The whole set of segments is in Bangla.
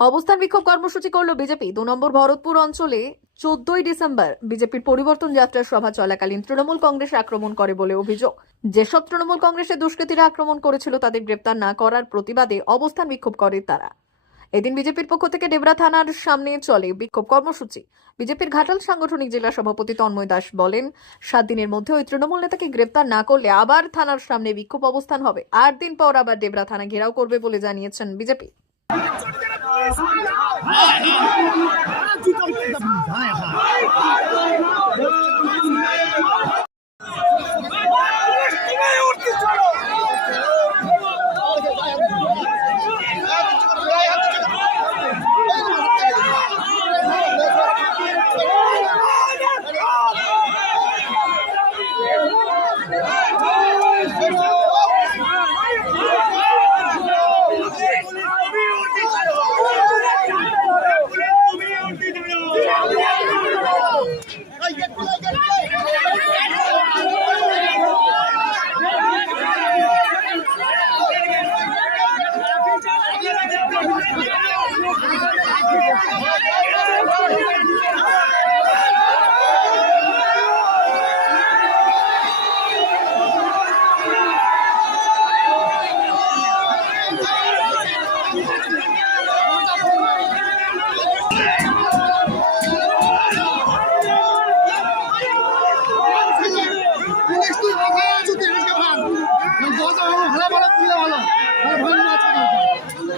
অবস্থান বিক্ষোভ কর্মসূচি করল বিজেপি। ২ নম্বর ভরতপুর অঞ্চলে ১৪ই ডিসেম্বর বিজেপির পরিবর্তন যাত্রার সভা চলাকালীন তৃণমূল কংগ্রেস আক্রমণ করে বলে অভিযোগ। যেসব তৃণমূল কংগ্রেসের দুষ্কৃতীরা আক্রমণ করেছিল তাদের গ্রেপ্তার না করার প্রতিবাদে অবস্থান বিক্ষোভ করে তারা। এদিন বিজেপির পক্ষ থেকে ডেবরা থানার সামনে চলে বিক্ষোভ কর্মসূচি। বিজেপির ঘাটাল সাংগঠনিক জেলা সভাপতি তন্ময় দাস বলেন, ৭ দিনের মধ্যে ওই তৃণমূল নেতাকে গ্রেপ্তার না করলে আবার থানার সামনে বিক্ষোভ অবস্থান হবে। ৮ দিন পর আবার ডেবরা থানা ঘেরাও করবে বলে জানিয়েছেন বিজেপি।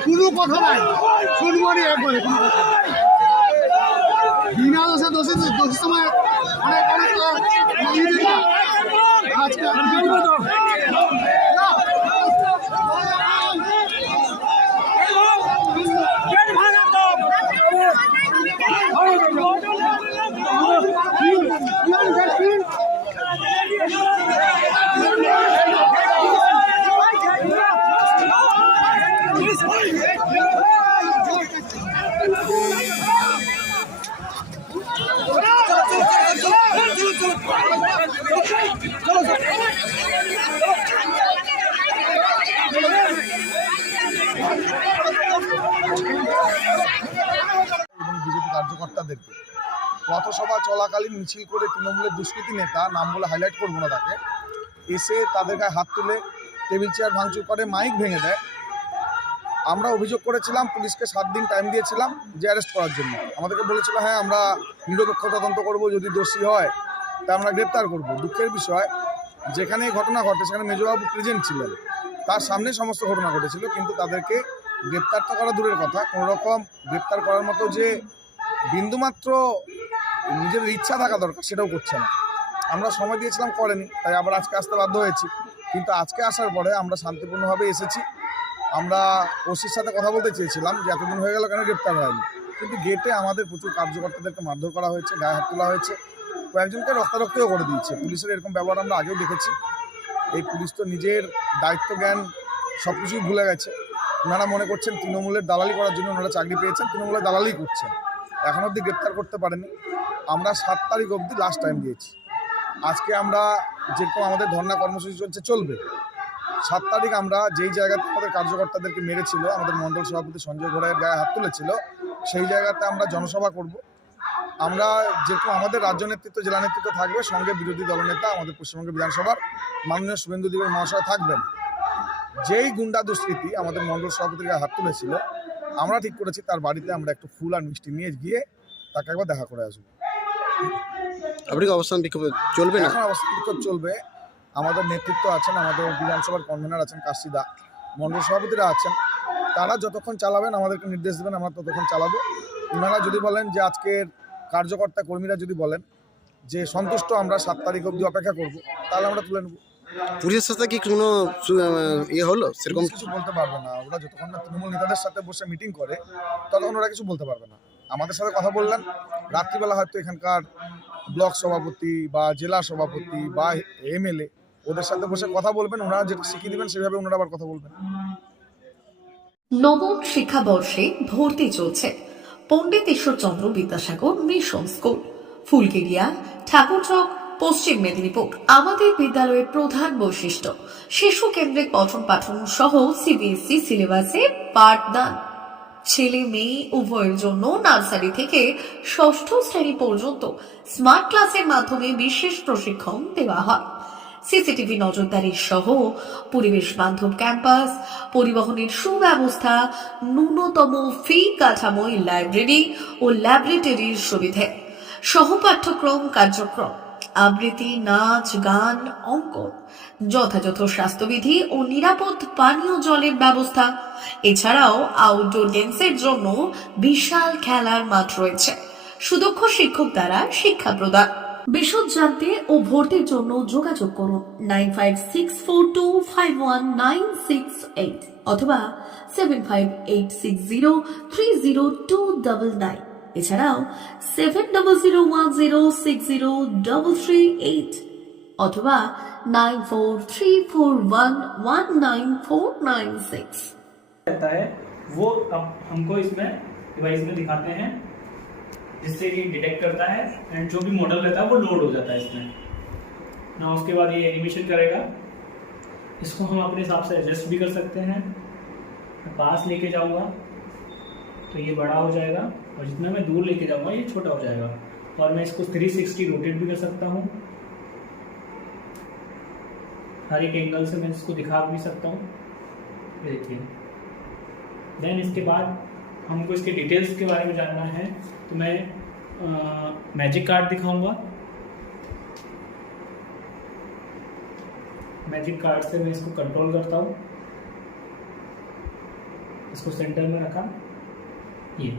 কোনো কথা নাই, শুনবারই একবারে কোনো কথা বিনা দোষে দোষী সময় আজকে বিজেপি কার্যকর্তাদেরকে পথসভা চলাকালীন মিছিল করে তৃণমূলের দুষ্কৃতী নেতা, নাম বলে হাইলাইট করবো না তাকে, এসে তাদের গায়ে হাত তুলে টেবিল চেয়ার ভাঙচুর করে, মাইক ভেঙে দেয়। আমরা অভিযোগ করেছিলাম, পুলিশকে ৭ দিন টাইম দিয়েছিলাম যে অ্যারেস্ট করার জন্য। আমাদেরকে বলেছিল হ্যাঁ আমরা নিরপেক্ষ তদন্ত করব, যদি দোষী হয় তা আমরা গ্রেপ্তার করব। দুঃখের বিষয়, যেখানে ঘটনা ঘটে সেখানে মেজবাবু প্রেজেন্ট ছিলেন, তার সামনে সমস্ত ঘটনা ঘটেছিল, কিন্তু তাদেরকে গ্রেপ্তার তো করা দূরের কথা, কোনো রকম গ্রেপ্তার করার মতো যে বিন্দুমাত্র নিজের ইচ্ছা থাকা দরকার সেটাও করছে না। আমরা সময় দিয়েছিলাম, করেনি, তাই আবার আজকে আসতে বাধ্য হয়েছি। কিন্তু আজকে আসার পরে আমরা শান্তিপূর্ণভাবে এসেছি। আমরা ওসির সাথে কথা বলতে চেয়েছিলাম যে এতদিন হয়ে গেল কেন গ্রেপ্তার হয়নি, কিন্তু গেটে আমাদের প্রচুর কার্যকর্তাদেরকে মারধর করা হয়েছে, গায়ে হাত তোলা হয়েছে, কয়েকজনকে রক্তারক্তিও করে দিয়েছে। পুলিশের এরকম ব্যবহার আমরা আগেও দেখেছি। এই পুলিশ তো নিজের দায়িত্ব জ্ঞান সব কিছুই ভুলে গেছে। ওনারা মনে করছেন তৃণমূলের দালালি করার জন্য ওনারা চাকরি পেয়েছেন, তৃণমূলের দালালি করছেন, এখন অবধি গ্রেপ্তার করতে পারেনি। আমরা ৭ তারিখ অবধি লাস্ট টাইম দিয়েছি। আজকে আমরা যেরকম আমাদের ধর্ণা কর্মসূচি চলবে, ৭ তারিখ আমরা যেই জায়গাতে আমাদের কার্যকর্তাদেরকে মেরেছিল, আমাদের মণ্ডল সভাপতি সঞ্জয় ঘোড়াইয়ের গায়ে হাত তুলেছিল, সেই জায়গাতে আমরা জনসভা করব। আমরা যেরকম আমাদের রাজ্য নেতৃত্ব, জেলা নেতৃত্ব থাকবে, সঙ্গে বিরোধী দলনেতা আমাদের পশ্চিমবঙ্গ বিধানসভার মাননীয় শুভেন্দু অধিকারী মহাশয় থাকবেন। যেই গুন্ডা দুষ্কৃতী আমাদের মণ্ডল সভাপতির গায়ে হাত তুলেছিল, আমরা ঠিক করেছি তার বাড়িতে আমরা একটু ফুল আর মিষ্টি নিয়ে গিয়ে তাকে একবার দেখা করে আসবো। আপনি কি অবস্থান বিক্ষোভ চলবে না? এখন অবস্থান বিক্ষোভ চলবে। আমাদের নেতৃত্ব আছেন, আমাদের বিধানসভার কনভেনার আছেন কাশিদা, মণ্ডল সভাপতিরা আছেন, তারা যতক্ষণ চালাবেন আমাদেরকে নির্দেশ দেবেন, আমরা ততক্ষণ চালাবো। ওনারা যদি বলেন যে আজকের কার্যকর্তা কর্মীরা যদি বলেন যে সন্তুষ্ট, আমরা ৭ তারিখ অবধি অপেক্ষা করব, তাহলে আমরা তুলে নেব। পুলিশের সাথে কি কোনো হলো? সেরকম কিছু বলতে পারবে না। ওরা যতক্ষণ না তৃণমূল নেতাদের সাথে বসে মিটিং করে ততক্ষণ ওরা কিছু বলতে পারবে না। আমাদের সাথে কথা বললেন, রাত্রিবেলা হয়তো এখানকার ব্লক সভাপতি বা জেলা সভাপতি বা এমএলএ ওদের সাথে বসে কথা বলবেন, ওনারা যেটা শিখিয়ে দেবেন সেভাবে ওনারা আবার কথা বলবেন। নবম শিক্ষাবর্ষে ভর্তি চলছে পণ্ডিত ঈশ্বরচন্দ্র বিদ্যাসাগর মিশন স্কুল, ফুলকেরিয়া, ঠাকুরচক, পশ্চিম মেদিনীপুর। আমাদের বিদ্যালয়ের প্রধান বৈশিষ্ট্য শিশু কেন্দ্রিক পঠন পাঠন সহ সিবিএসই সিলেবাসে পাঠদান। ছেলে মেয়ে উভয়ের জন্য নার্সারি থেকে ষষ্ঠ শ্রেণী পর্যন্ত স্মার্ট ক্লাসের মাধ্যমে বিশেষ প্রশিক্ষণ দেওয়া হয়। সিসিটিভি নজরদারি সহ পরিবেশ বান্ধব ক্যাম্পাস, পরিবহনের সুব্যবস্থা, ন্যূনতম ফি কাঠামোয় লাইব্রেরি ও ল্যাবরেটরির সুবিধে, সহপাঠ্যক্রম কার্যক্রম, আবৃত্তি, নাচ, গান, অঙ্কন, যথাযথ স্বাস্থ্যবিধি ও নিরাপদ পানীয় জলের ব্যবস্থা। এছাড়াও আউটডোর গেমসের জন্য বিশাল খেলার মাঠ রয়েছে। সুদক্ষ শিক্ষক দ্বারা শিক্ষা প্রদান। বিশদ জানতে ও ভর্তির জন্য যোগাযোগ করুন 9564251968 অথবা 7586030299। এছাড়াও 7001060338 অথবা 9434119496। रहता है वो अब हमको इसमें डिवाइस में दिखाते हैं, जिससे ये डिटेक्ट करता है एंड जो भी मॉडल रहता है वो लोड हो जाता है इसमें ना। उसके बाद ये एनिमेशन करेगा, इसको हम अपने हिसाब से एडजस्ट भी कर सकते हैं। मैं पास लेके जाऊंगा तो ये बड़ा हो जाएगा और जितना मैं दूर लेके जाऊंगा ये छोटा हो जाएगा। और मैं इसको 360 रोटेट भी कर सकता हूँ, हर एक एंगल से मैं इसको दिखा भी सकता हूँ। ये देखिए। देन इसके बाद हमको इसके डिटेल्स के बारे में जानना है तो मैं मैजिक कार्ड दिखाऊंगा। मैजिक कार्ड से मैं इसको कंट्रोल करता हूँ, इसको सेंटर में रखा, ये